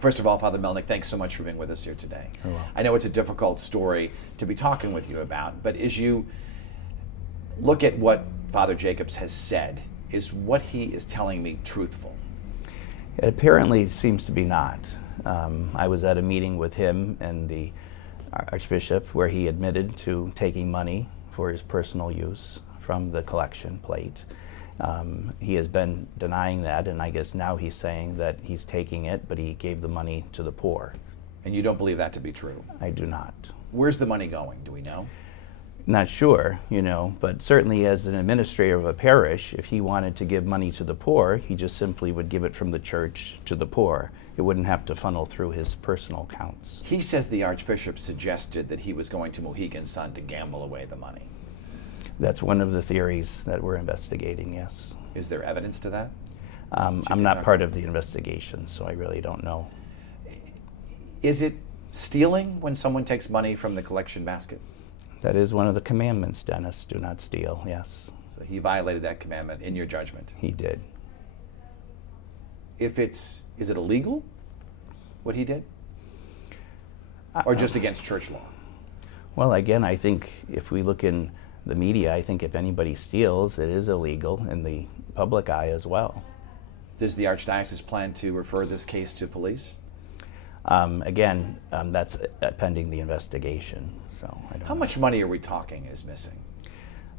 First of all, Father Melnick, thanks so much for being with us here today. You're welcome. I know it's a difficult story to be talking with you about, but as you look at what Father Jacobs has said, is what he is telling me truthful? It apparently seems to be not. I was at a meeting with him and the Archbishop where he admitted to taking money for his personal use from the collection plate. He has been denying that, and I guess now he's saying that he's taking it, but he gave the money to the poor. And you don't believe that to be true? I do not. Where's the money going? Do we know? Not sure, but certainly as an administrator of a parish, if he wanted to give money to the poor, he just simply would give it from the church to the poor. It wouldn't have to funnel through his personal accounts. He says the Archbishop suggested that he was going to Mohegan Sun to gamble away the money. That's one of the theories that we're investigating, yes. Is there evidence to that? I'm not part of the investigation, so I really don't know. Is it stealing when someone takes money from the collection basket? That is one of the commandments, Dennis. Do not steal, yes. So he violated that commandment in your judgment? He did. Is it illegal, what he did? Or just against church law? Well, again, I think if we look in the media, I think if anybody steals, it is illegal in the public eye as well. Does the Archdiocese plan to refer this case to police? That's pending the investigation, so I don't How know. much money are we talking is missing?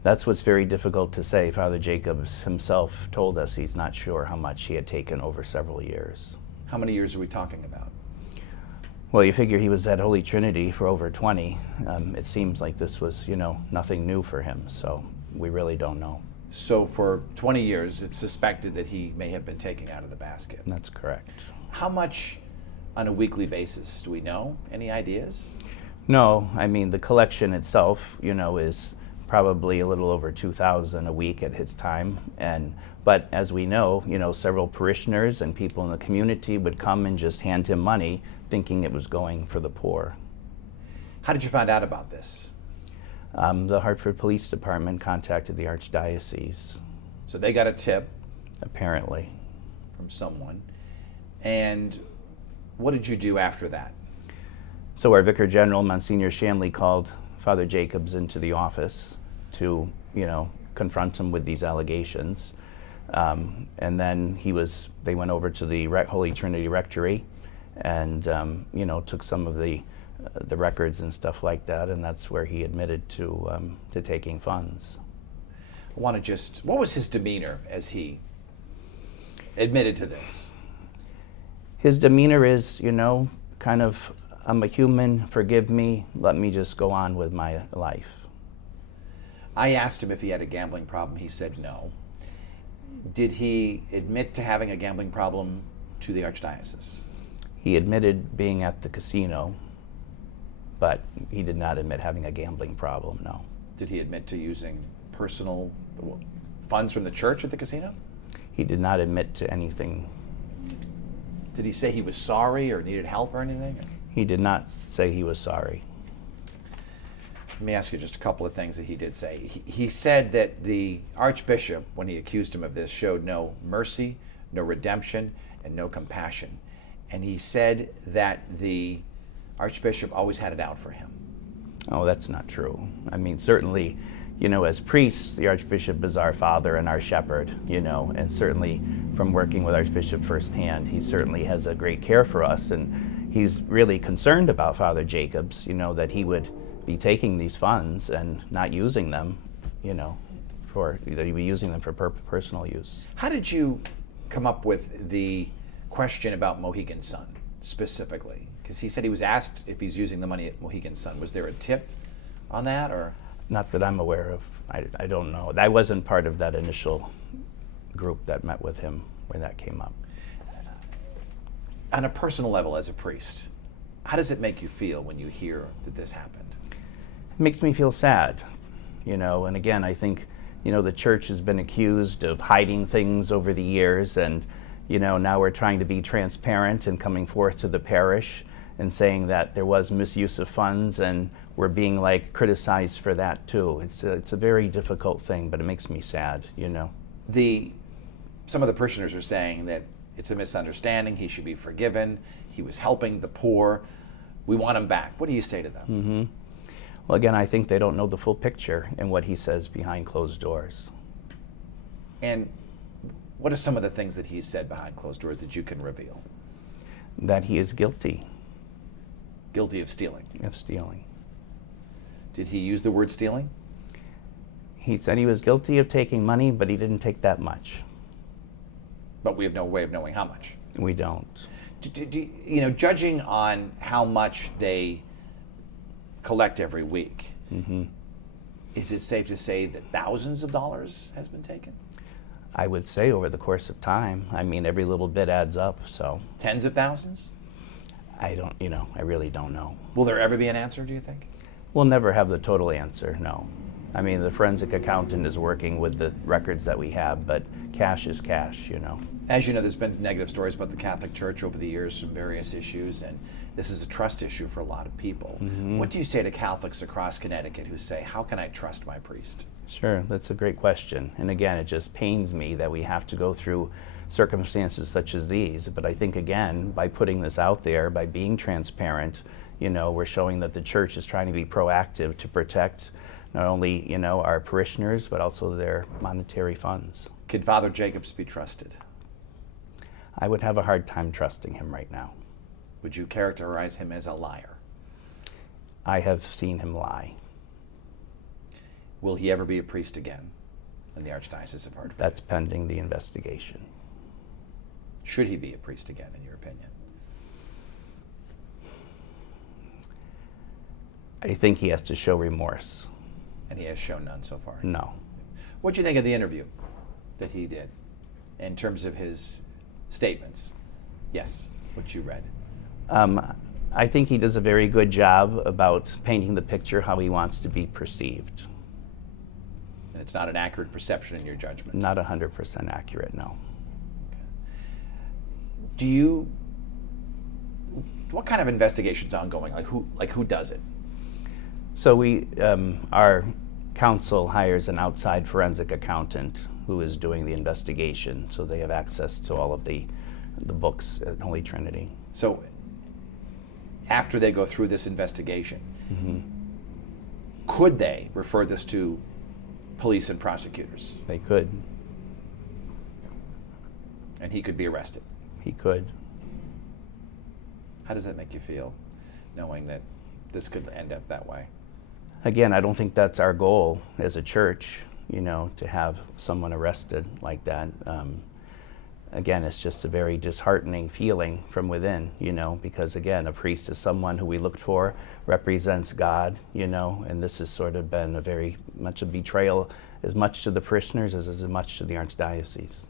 That's what's very difficult to say. Father Jacobs himself told us he's not sure how much he had taken over several years. How many years are we talking about? Well, you figure he was at Holy Trinity for over 20. It seems like this was, nothing new for him, so we really don't know. So for 20 years, it's suspected that he may have been taking out of the basket. That's correct. How much on a weekly basis? Do we know? Any ideas? No, I mean, the collection itself, is probably a little over 2,000 a week at his time. But as we know, several parishioners and people in the community would come and just hand him money thinking it was going for the poor. How did you find out about this? The Hartford Police Department contacted the Archdiocese. So they got a tip Apparently. from someone. And what did you do after that? So our Vicar General, Monsignor Shanley, called Father Jacobs into the office to, confront him with these allegations. And then they went over to the Holy Trinity Rectory and, took some of the records and stuff like that, and that's where he admitted to taking funds. What was his demeanor as he admitted to this? His demeanor is, kind of, I'm a human, forgive me, let me just go on with my life. I asked him if he had a gambling problem. He said no. Did he admit to having a gambling problem to the Archdiocese? He admitted being at the casino, but he did not admit having a gambling problem, no. Did he admit to using personal funds from the church at the casino? He did not admit to anything. Did he say he was sorry or needed help or anything? He did not say he was sorry. Let me ask you just a couple of things that he did say. He said that the Archbishop, when he accused him of this, showed no mercy, no redemption, and no compassion. And he said that the Archbishop always had it out for him. Oh, that's not true. I mean, certainly, as priests, the Archbishop is our father and our shepherd, and certainly from working with Archbishop firsthand, he certainly has a great care for us, and he's really concerned about Father Jacobs, that he would be taking these funds and not using them, that he'd be using them for personal use. How did you come up with the question about Mohegan Sun specifically? Because he said he was asked if he's using the money at Mohegan Sun. Was there a tip on that, or? Not that I'm aware of. I don't know. I wasn't part of that initial group that met with him when that came up. On a personal level, as a priest, how does it make you feel when you hear that this happened? It makes me feel sad, and again, I think, the church has been accused of hiding things over the years, and, now we're trying to be transparent and coming forth to the parish and saying that there was misuse of funds, and we're being criticized for that too. It's a very difficult thing, but it makes me sad, Some of the parishioners are saying that it's a misunderstanding, he should be forgiven, he was helping the poor. We want him back. What do you say to them? Mm-hmm. Well, again, I think they don't know the full picture in what he says behind closed doors. And what are some of the things that he said behind closed doors that you can reveal? That he is guilty Guilty of stealing. of stealing. Did he use the word stealing? He said he was guilty of taking money, but he didn't take that much. But we have no way of knowing how much. We don't. Judging on how much they collect every week, Mm-hmm. is it safe to say that thousands of dollars has been taken? I would say over the course of time. I mean, every little bit adds up, so Tens of thousands? I really don't know. Will there ever be an answer, do you think? We'll never have the total answer, no. I mean, the forensic accountant is working with the records that we have, but cash is cash, As you know, there's been negative stories about the Catholic Church over the years from various issues, and this is a trust issue for a lot of people. Mm-hmm. What do you say to Catholics across Connecticut who say, how can I trust my priest? Sure, that's a great question. And again, it just pains me that we have to go through circumstances such as these. But I think, again, by putting this out there, by being transparent, we're showing that the Church is trying to be proactive to protect not only, our parishioners, but also their monetary funds. Can Father Jacobs be trusted? I would have a hard time trusting him right now. Would you characterize him as a liar? I have seen him lie. Will he ever be a priest again in the Archdiocese of Hartford? That's pending the investigation. Should he be a priest again, in your opinion? I think he has to show remorse. And he has shown none so far. No. What do you think of the interview that he did in terms of his statements? Yes, what you read. I think he does a very good job about painting the picture how he wants to be perceived. And it's not an accurate perception in your judgment. Not 100% accurate, no. What kind of investigation's ongoing? Like who does it? So our council hires an outside forensic accountant who is doing the investigation, so they have access to all of the books at Holy Trinity. So after they go through this investigation, Mm-hmm. could they refer this to police and prosecutors? They could. And he could be arrested? He could. How does that make you feel, knowing that this could end up that way? Again, I don't think that's our goal as a church, to have someone arrested like that. Again, it's just a very disheartening feeling from within, because again, a priest is someone who we looked for, represents God, and this has sort of been a very much a betrayal, as much to the parishioners as much to the Archdiocese.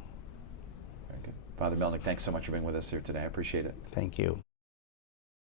Very good. Father Melnick, thanks so much for being with us here today. I appreciate it. Thank you.